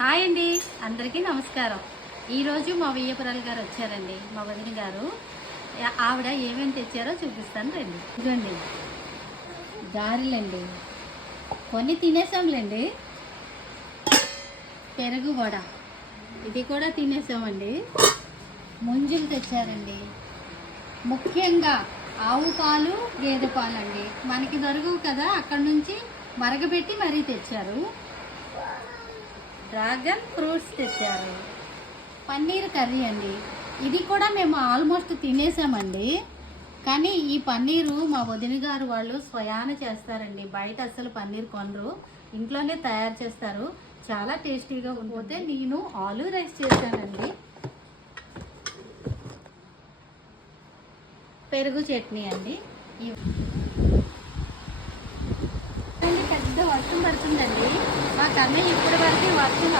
Hi అండి, అందరికీ నమస్కారం. ఈరోజు మా వియ్యపురాలు గారు వచ్చారండి, మా వదిన గారు. ఆవిడ ఏమేమి తెచ్చారో చూపిస్తాను రండి. ఇదిగోండి గారెలండి, కొన్ని తినేసాంలేండి. పెరుగు వడ, ఇది కూడా తినేసామండి. ముంజులు తెచ్చారండి. ముఖ్యంగా ఆవు పాలు, గేదె పాలు అండి, మనకి దొరకవు కదా, అక్కడ నుంచి మరగబెట్టి మరీ తెచ్చారు. డ్రాగన్ ఫ్రూట్స్ తెచ్చారు. పన్నీర్ కర్రీ అండి, ఇది కూడా మేము ఆల్మోస్ట్ తినేసామండి. కానీ ఈ పన్నీరు మా వదిన గారు వాళ్ళు స్వయాన చేస్తారండి. బయట అసలు పన్నీర్ కొనరు, ఇంట్లోనే తయారు చేస్తారు. చాలా టేస్టీగా ఉంటే నేను ఆలూ రైస్ చేశానండి. పెరుగు చట్నీ అండి. పెద్ద వర్షం పడుతుందండి. మా కన్నయ్య ఇప్పటి వరకు వర్షం